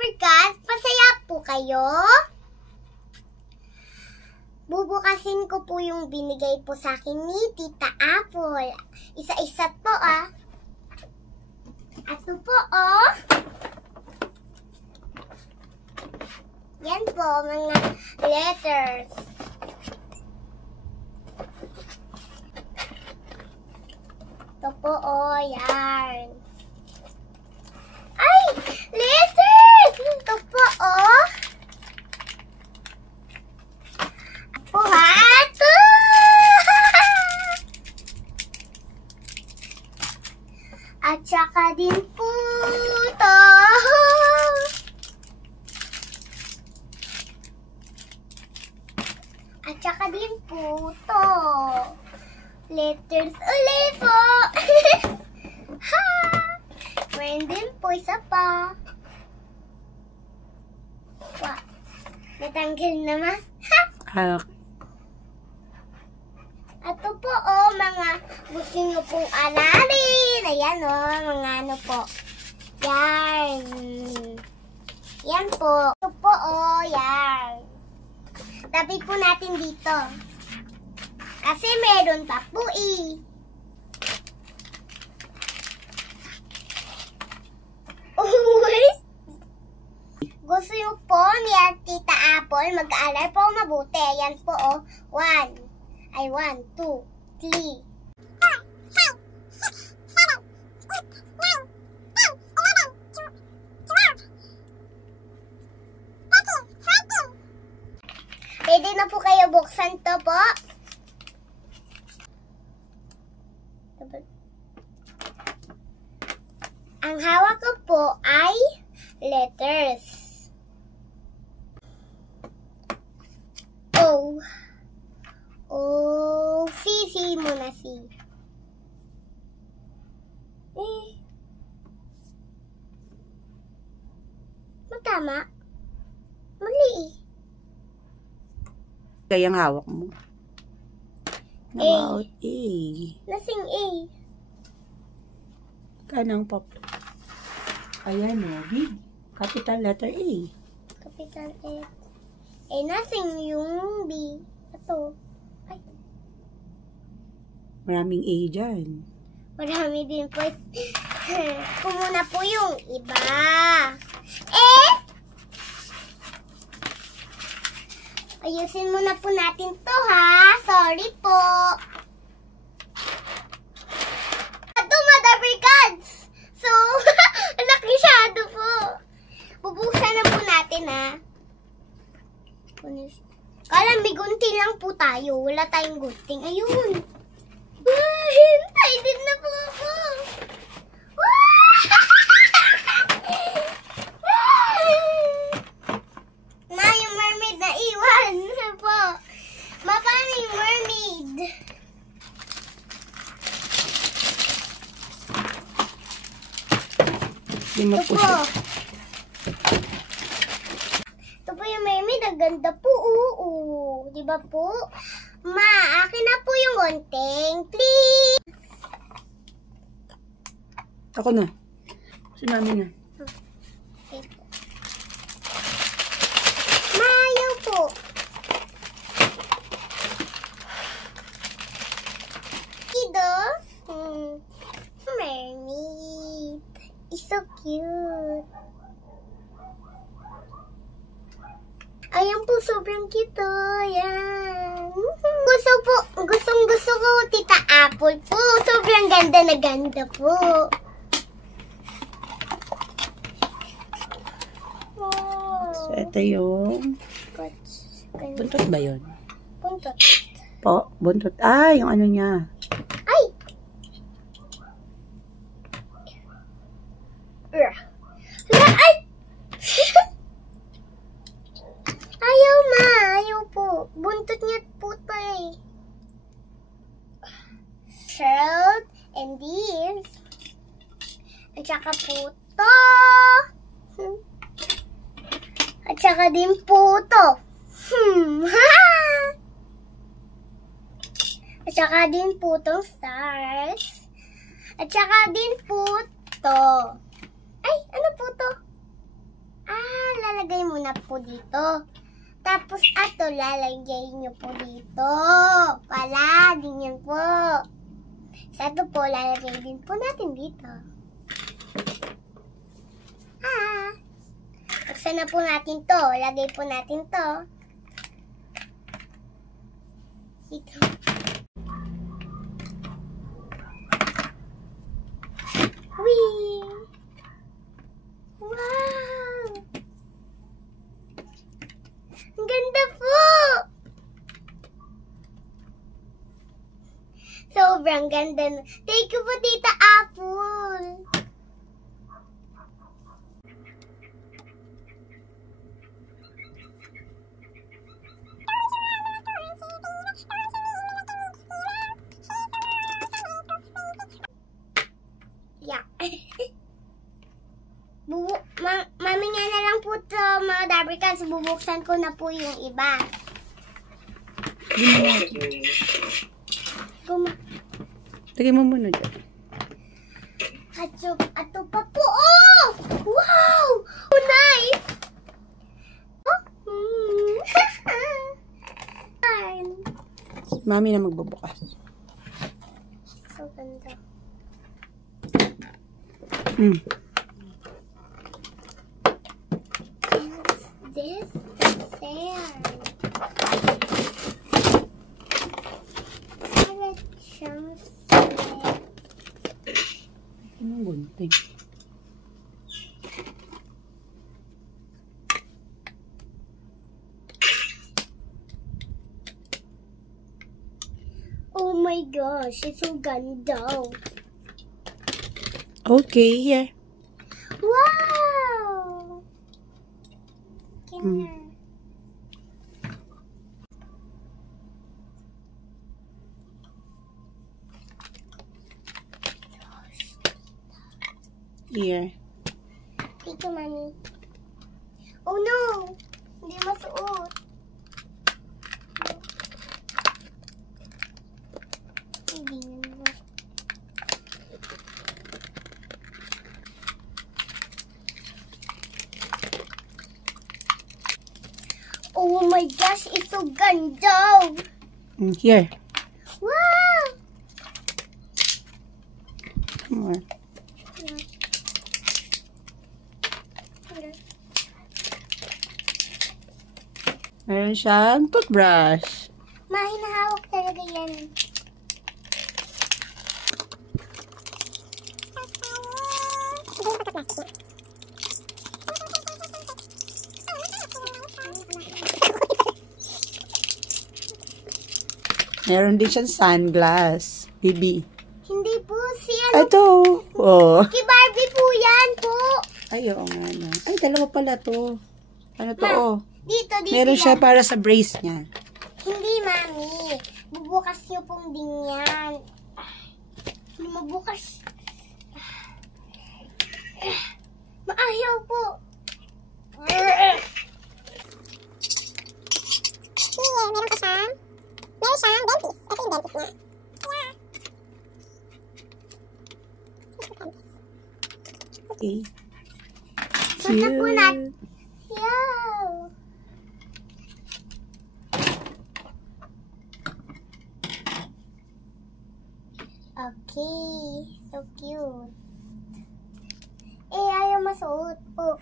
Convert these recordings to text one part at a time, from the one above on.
Mothercats, pasaya po kayo? Bubukasin ko po yung binigay po sa akin ni Tita Apple. Isa-isa po Ito po Yan po, mga letters. Ito po yan. Ay! Letters! Ito po Ito! At saka din po ito. At saka din po ito. Letters ulit po. Ha! Meron din po isa pa. Wow. Natanggal naman. Ha! Okay. Ito po mga gusto nyo pong aralin. Ayan mga ano po. Yan. Yan po. Ito po yan. Tabi po natin dito. Kasi meron pa po Gusto nyo po ni Tita Apple mag-aaral po mabuti. Yan po 1, 2, 3. Pwede na po kayo buksan to po. Ang hawak ko po ay letters. C muna, C. Matama? Mali Kaya ang hawak mo. About A. Lasing A. Kanang pop. Ayan big. Capital letter A. Capital A. Nasing yung B. Ito. Ay. Maraming A dyan. Marami din po. Kumuna po yung iba. Ayusin muna po natin to Sorry po. Ito Mothercats. So, laki shadow po. Bubuksan na po natin Kala may gunting lang po tayo. Wala tayong gunting. Ayun. Hintay din na po ako. Na yung mermaid na iwan po. Paano yung mermaid? Ito po. Ito po yung mermaid. Ang ganda po. Diba po? Ma, akin na po yung gunting. Please. Ako na. Sinabi na. Okay po. Ma, ayaw po. Kido. Mermaid. It's so cute. Ayan po, sobrang cute Yan. Gusto ko, Tita Apple po. Sobrang ganda na ganda po. So, ito yung... Buntot ba yun? Buntot. Po, buntot. Yung ano niya. Ay! Ay! Ayaw ayaw po. Buntot niya po to Shirt and this. At saka po to. At saka din po to. At saka din po tong stars. At saka din po to. Ay, ano po to? lalagay muna po dito. Tapos, ato, lalagay nyo po dito. Pala, ganyan po. Sa ito po, lalagay din po natin dito. Buksan na po natin to. Lagay po natin to. Dito. Whee! Wow! Ang ganda po! Sobrang ganda. Thank you po, Tita Apple. Yeah. Mamaya na lang po ito, mga Dabricans. Bubuksan ko na po yung iba. Lagay mo muna dyan. Ato pa po. Oh! Wow! Oh, nice! Oh. Mami na magbubukas. So ganda. This is sand. Parang siyang sand. Anong gunting? Oh my gosh, it's so ganda. Okay, here. Wow! Here. Thank you, Mommy. Oh no! Hindi masuot. Hindi na. Oh my gosh, it's so ganda! Here. Wow! More. Meron siyang toothbrush. Mahinahawak talaga yan. Meron din siyang sunglass. Bibi. Hindi po, si ano? Ito. Oh. Kay Barbie po yan po. Ay, oo nga na. Ay, dalawa pala to. Ano to? Ma, Oh. Dito. Meron siya yan. para sa brace niya. Hindi, Mami. Bubukas niyo pong din yan. Hindi mabukas. Maayaw po. Sige, meron pa siya. Meron siyang dentist. Ito yung dentist niya. Okay. Punta po Cute. natin. Yaw. Okay. So cute. Ayaw masuot po.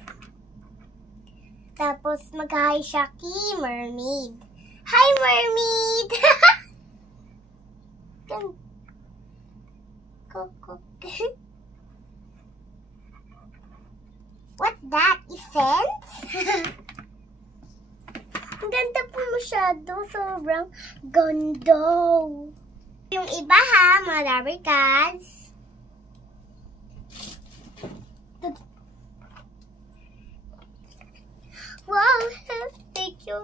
Tapos mag-hi siya kay Mermaid. Hi, Mermaid! What that? Essence? Ang ganda po masyado. Sobrang ganda. Yung iba ha, mga Dabricans. Wow, thank you.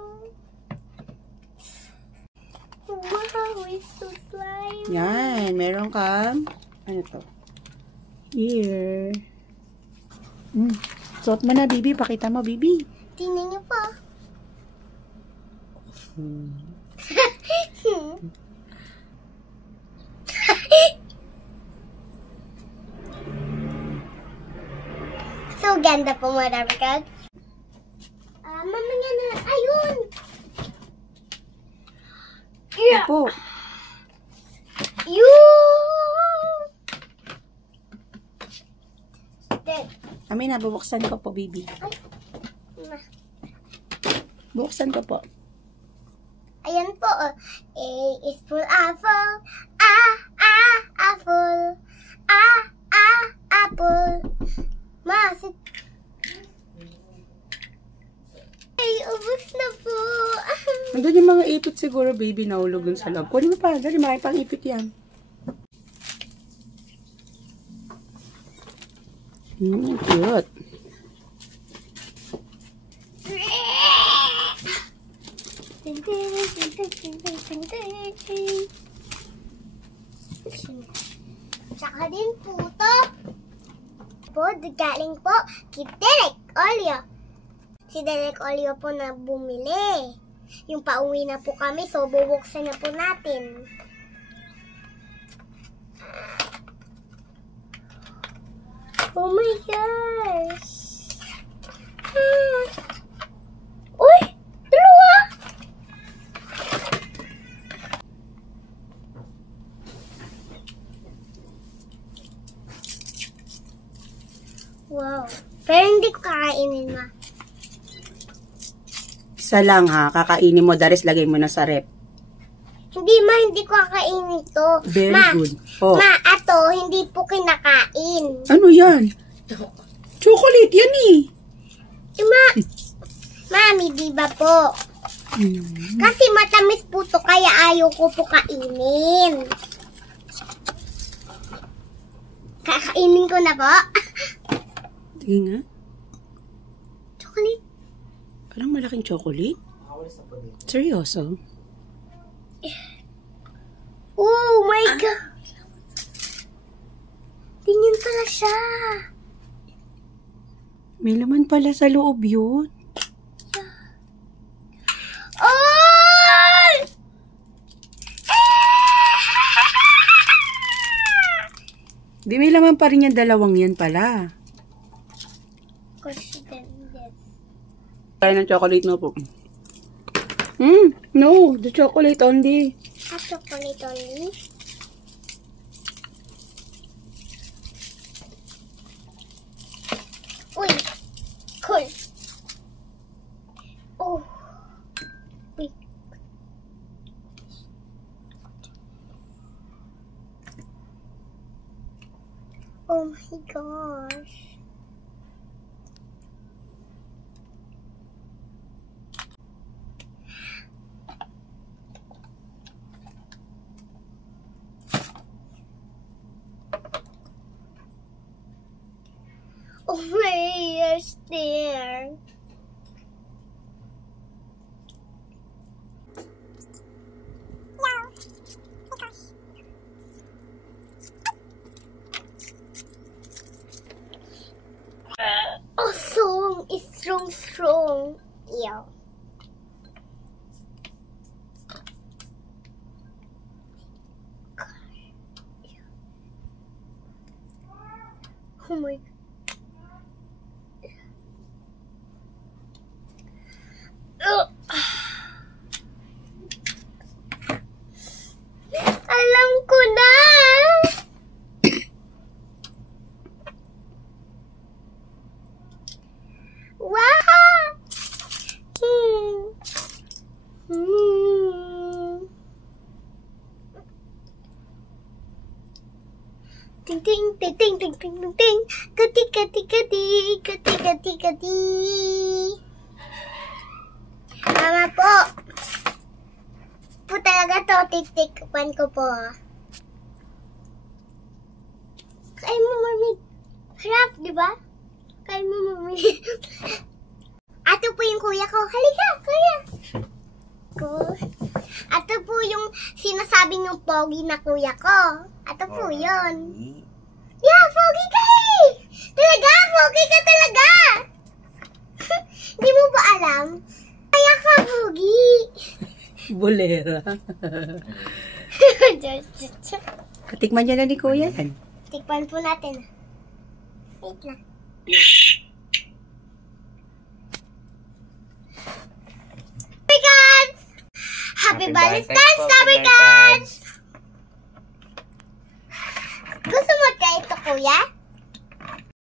Wow, it's so slimy. Yan, meron kang, ano to? Here. Suot mo na, Bibi. Pakita mo, Bibi. Tingnan niyo po. So, ganda po mga Dabricans. Mamaya na. Ayun! Opo. Yun! Then, Amina, bubuksan ko po, baby. ma. Buksan ko po. Ayan po. A is for apple. Apple. Apple. Masit. Ay, ubos na po. Nandun yung mga ipit siguro, baby, nahulog dun sa loob. Kunin mo pa, dali, may pang ipit yan. Cute. Tsaka din po to. Galing po kay Derek Olio. Si Derek Olio po na bumili. Yung pauwi na po kami, so bubuksan na po natin. Oh my gosh! Uy! Dalawa! Wow. Pero hindi ko kakainin, ma. Isa lang ha, kakainin mo, Daris, lagay mo na sa rep. Hindi, ma. Hindi ko kakainin to. Very ma, good. Oh. Ma, ato, hindi po kinakain. Ano yan? Chocolate yan eh. Mami, di ba po? Kasi matamis po to, kaya ayaw ko po kainin. Kakainin ko na po. Sige nga. Chocolate. Parang malaking chocolate. Seryoso? Oh my God. Tingin pala siya. May laman pala sa loob yun. Oh! Di may laman pa rin yung dalawang yan pala. Kaya ng chocolate mo po. No, the chocolate only. A chocolate only? Uy! Cool! Oh! Uy! Oh my gosh! Oh my gosh, there. Awesome! It's strong. Yeah. Oh my God. Alam ko na! Wow! Ting ting ting ting ting ting ting ting. Kati kati kati kati kati kati. Mama po. Po talaga to, tiktikpan ko po. Kain mo, Mermaid. Harap, di ba? Kain mo, Mermaid. Ato po yung kuya ko. Halika, kuya. Ato po yung sinasabi ng pogi na kuya ko. Ato po yun. Yeah, pogi ka eh! Talaga, pogi ka talaga! Hindi mo ba alam? Kaya ka, pogi. Bolera. Katikman niya na ni Kuya yan. Tikpan po natin. Wait lang. Happy Valentine's, Stubby Cards! Gusto mo try ito, kuya?